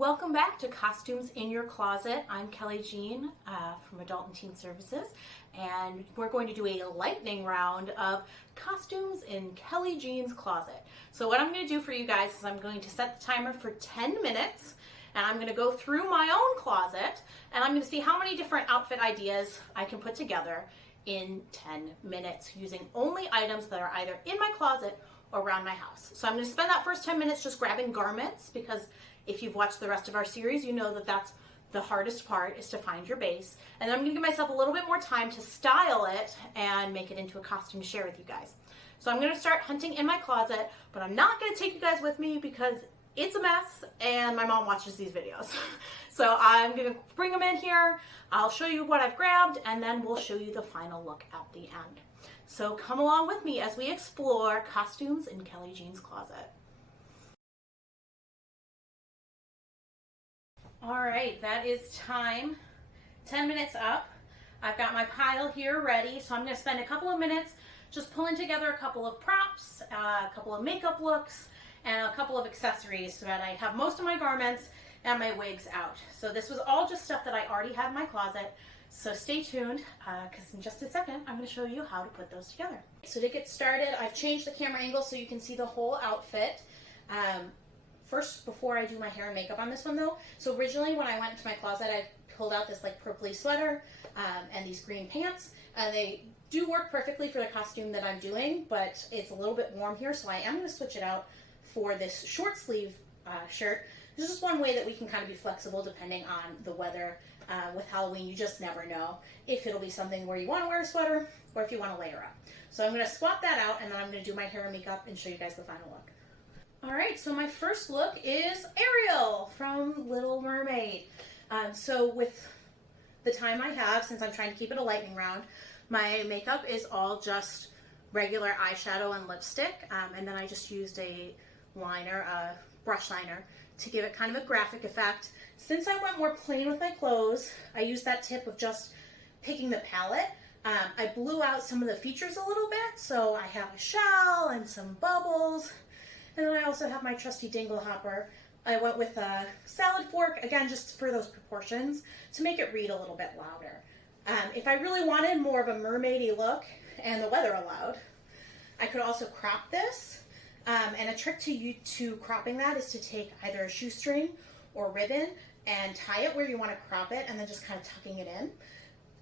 Welcome back to Costumes in Your Closet. I'm Kelli Jean from Adult and Teen Services, and we're going to do a lightning round of costumes in Kelli Jean's closet. So what I'm going to do for you guys is I'm going to set the timer for 10 minutes, and I'm going to go through my own closet, and I'm going to see how many different outfit ideas I can put together in 10 minutes using only items that are either in my closet or around my house. So I'm going to spend that first 10 minutes just grabbing garments, because if you've watched the rest of our series, you know that that's the hardest part, is to find your base. And then I'm going to give myself a little bit more time to style it and make it into a costume to share with you guys. So I'm going to start hunting in my closet, but I'm not going to take you guys with me because it's a mess and my mom watches these videos. So I'm going to bring them in here. I'll show you what I've grabbed, and then we'll show you the final look at the end. So come along with me as we explore costumes in Kelli Jean's closet. All right, that is time. 10 minutes up. I've got my pile here ready, so I'm going to spend a couple of minutes just pulling together a couple of props, a couple of makeup looks, and a couple of accessories so that I have most of my garments and my wigs out. So this was all just stuff that I already had in my closet, so stay tuned, because in just a second I'm going to show you how to put those together. So to get started, I've changed the camera angle so you can see the whole outfit. First, before I do my hair and makeup on this one though, so originally when I went into my closet, I pulled out this like purpley sweater and these green pants. They do work perfectly for the costume that I'm doing, but it's a little bit warm here, so I am going to switch it out for this short sleeve shirt. This is just one way that we can kind of be flexible depending on the weather. With Halloween, you just never know if it'll be something where you want to wear a sweater or if you want to layer up. So I'm going to swap that out, and then I'm going to do my hair and makeup and show you guys the final look. All right, so my first look is Ariel from Little Mermaid. So with the time I have, since I'm trying to keep it a lightning round, my makeup is all just regular eyeshadow and lipstick, and then I just used a liner, a brush liner, to give it kind of a graphic effect. Since I went more plain with my clothes, I used that tip of just picking the palette. I blew out some of the features a little bit, so I have a shell and some bubbles. And then I also have my trusty dingle hopper. I went with a salad fork, again, just for those proportions, to make it read a little bit louder. If I really wanted more of a mermaidy look, and the weather allowed, I could also crop this. And a trick to cropping that is to take either a shoestring or ribbon and tie it where you want to crop it, and then just kind of tucking it in.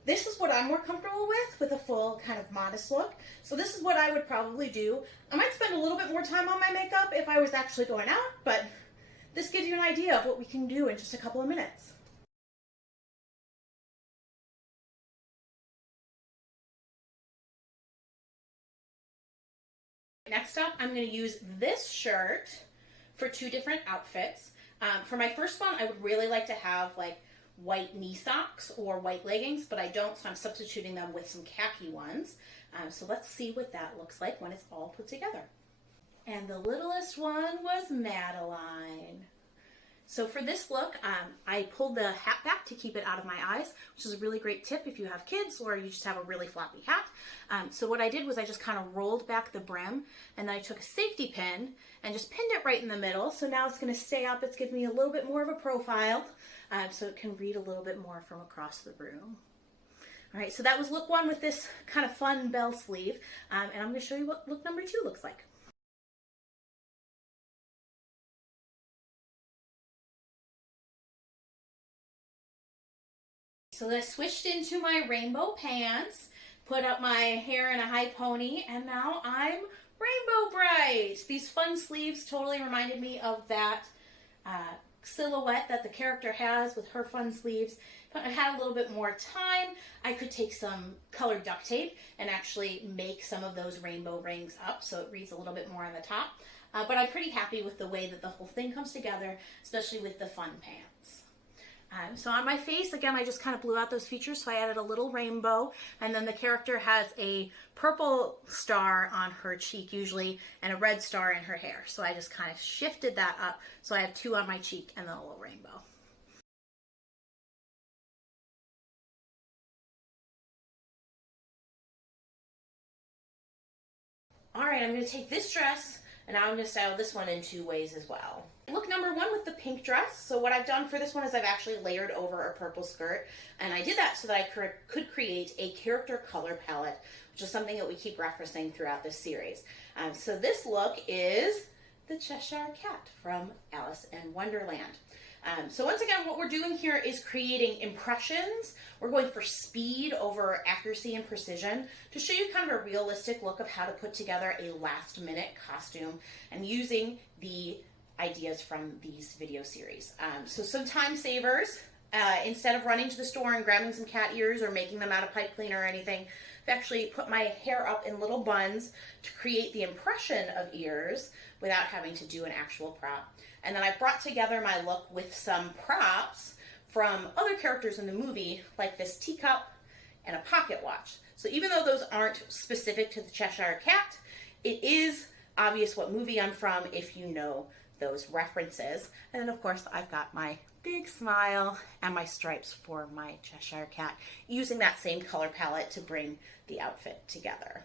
This is what I'm more comfortable with a full kind of modest look. So this is what I would probably do. I might spend a little bit more time on my makeup if I was actually going out, but this gives you an idea of what we can do in just a couple of minutes. Next up, I'm going to use this shirt for two different outfits. For my first one, I would really like to have like white knee socks or white leggings, but I don't, so I'm substituting them with some khaki ones. So let's see what that looks like when it's all put together. And the littlest one was Madeline. So for this look, I pulled the hat back to keep it out of my eyes, which is a really great tip if you have kids or you just have a really floppy hat. So what I did was I just kind of rolled back the brim, and then I took a safety pin and just pinned it right in the middle. So now it's going to stay up. It's giving me a little bit more of a profile, so it can read a little bit more from across the room. All right, so that was look one with this kind of fun bell sleeve, and I'm going to show you what look number two looks like. So I switched into my rainbow pants, put up my hair in a high pony, and now I'm Rainbow Brite. These fun sleeves totally reminded me of that silhouette that the character has with her fun sleeves. But I had a little bit more time, I could take some colored duct tape and actually make some of those rainbow rings up so it reads a little bit more on the top. But I'm pretty happy with the way that the whole thing comes together, especially with the fun pants. So on my face, again, I just kind of blew out those features, so I added a little rainbow, and then the character has a purple star on her cheek usually, and a red star in her hair. So I just kind of shifted that up, so I have two on my cheek and then a little rainbow. All right, I'm going to take this dress And now I'm going to style this one in 2 ways as well. Look number 1 with the pink dress. So what I've done for this one is I've actually layered over a purple skirt, and I did that so that I could create a character color palette, which is something that we keep referencing throughout this series. So this look is the Cheshire Cat from Alice in Wonderland. So once again, what we're doing here is creating impressions. We're going for speed over accuracy and precision to show you kind of a realistic look of how to put together a last minute costume and using the ideas from these video series. So some time savers, instead of running to the store and grabbing some cat ears or making them out of pipe cleaner or anything, I've actually put my hair up in little buns to create the impression of ears without having to do an actual prop. And then I brought together my look with some props from other characters in the movie, like this teacup and a pocket watch. So even though those aren't specific to the Cheshire Cat, it is obvious what movie I'm from if you know those references. And then of course I've got my big smile and my stripes for my Cheshire Cat, using that same color palette to bring the outfit together.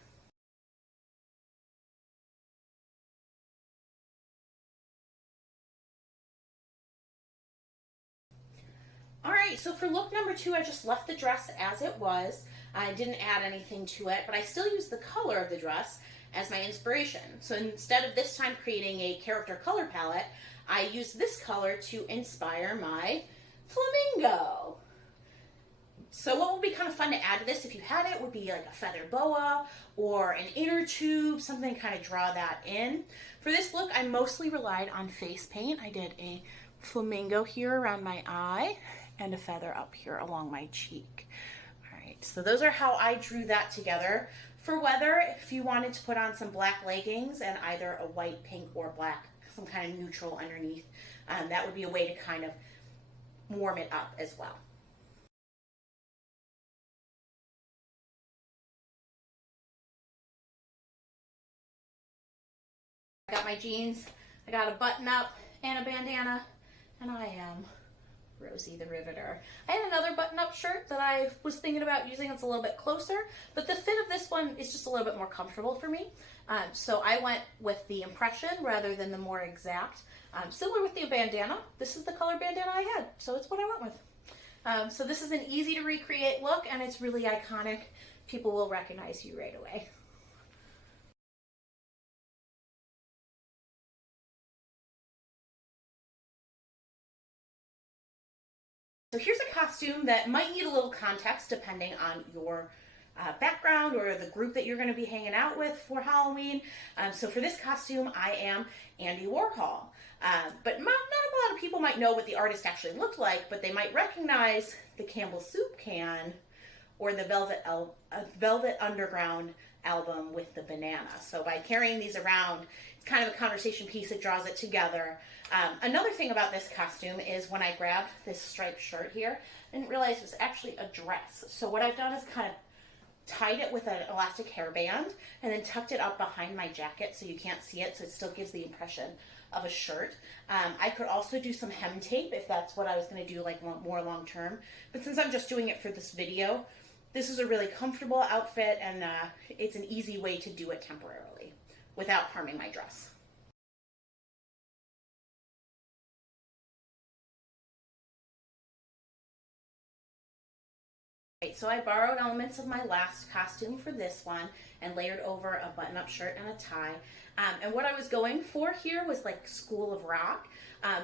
All right, so for look number 2, I just left the dress as it was. I didn't add anything to it, but I still used the color of the dress as my inspiration. So instead of this time creating a character color palette, I used this color to inspire my flamingo. So what would be kind of fun to add to this if you had it would be like a feather boa or an inner tube, something to kind of draw that in. For this look, I mostly relied on face paint. I did a flamingo here around my eye and a feather up here along my cheek. All right, so those are how I drew that together. For weather, if you wanted to put on some black leggings and either a white, pink, or black, some kind of neutral underneath, that would be a way to kind of warm it up as well. I got my jeans, I got a button up and a bandana, and I am Rosie the Riveter. I had another button-up shirt that I was thinking about using. It's a little bit closer, but the fit of this one is just a little bit more comfortable for me. So I went with the impression rather than the more exact. Similar with the bandana. This is the color bandana I had, so it's what I went with. So this is an easy to recreate look, and it's really iconic. People will recognize you right away. So here's a costume that might need a little context depending on your background or the group that you're going to be hanging out with for Halloween. So for this costume, I am Andy Warhol. But not a lot of people might know what the artist actually looked like, but they might recognize the Campbell's Soup can or the Velvet Underground album with the banana. So by carrying these around, it's kind of a conversation piece that draws it together. Another thing about this costume is when I grabbed this striped shirt here, I didn't realize it was actually a dress. So what I've done is kind of tied it with an elastic hairband and then tucked it up behind my jacket so you can't see it, so it still gives the impression of a shirt. I could also do some hem tape if that's what I was going to do, like more long term. But since I'm just doing it for this video, this is a really comfortable outfit, and it's an easy way to do it temporarily without harming my dress. So I borrowed elements of my last costume for this one and layered over a button-up shirt and a tie. And what I was going for here was like School of Rock,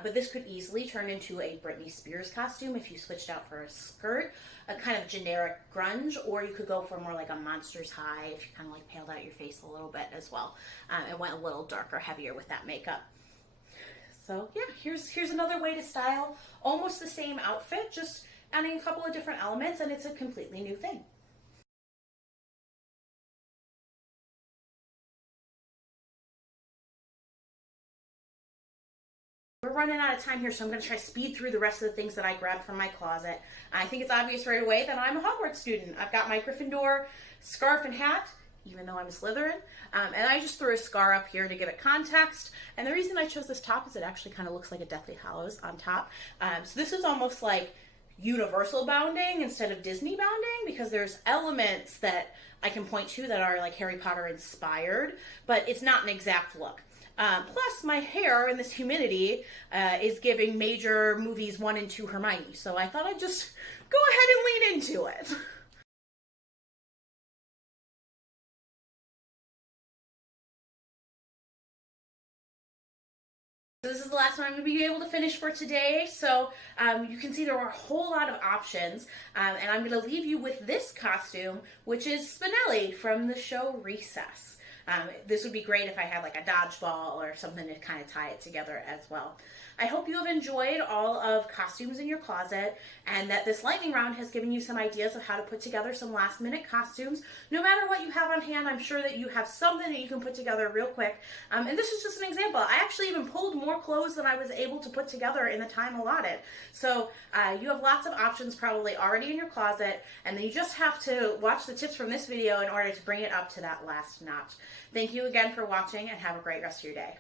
but this could easily turn into a Britney Spears costume if you switched out for a skirt, a kind of generic grunge, or you could go for more like a Monsters High if you kind of like paled out your face a little bit as well, and went a little darker, heavier with that makeup. So yeah, here's another way to style almost the same outfit, just adding a couple of different elements, and it's a completely new thing. We're running out of time here, so I'm going to try to speed through the rest of the things that I grabbed from my closet. I think it's obvious right away that I'm a Hogwarts student. I've got my Gryffindor scarf and hat, even though I'm a Slytherin, and I just threw a scar up here to give it context. And the reason I chose this top is it actually kind of looks like a Deathly Hallows on top. So this is almost like Universal bounding instead of Disney bounding, because there's elements that I can point to that are like Harry Potter inspired, but it's not an exact look. Plus, my hair in this humidity is giving major movies 1 and 2 Hermione. So I thought I'd just go ahead and lean into it. This is the last one I'm going to be able to finish for today, so you can see there are a whole lot of options, and I'm going to leave you with this costume, which is Spinelli from the show Recess. This would be great if I had like a dodgeball or something to kind of tie it together as well. I hope you have enjoyed all of costumes in your closet and that this lightning round has given you some ideas of how to put together some last minute costumes. No matter what you have on hand, I'm sure that you have something that you can put together real quick. And this is just an example. I actually even pulled more clothes than I was able to put together in the time allotted. So you have lots of options probably already in your closet, and then you just have to watch the tips from this video in order to bring it up to that last notch. Thank you again for watching, and have a great rest of your day.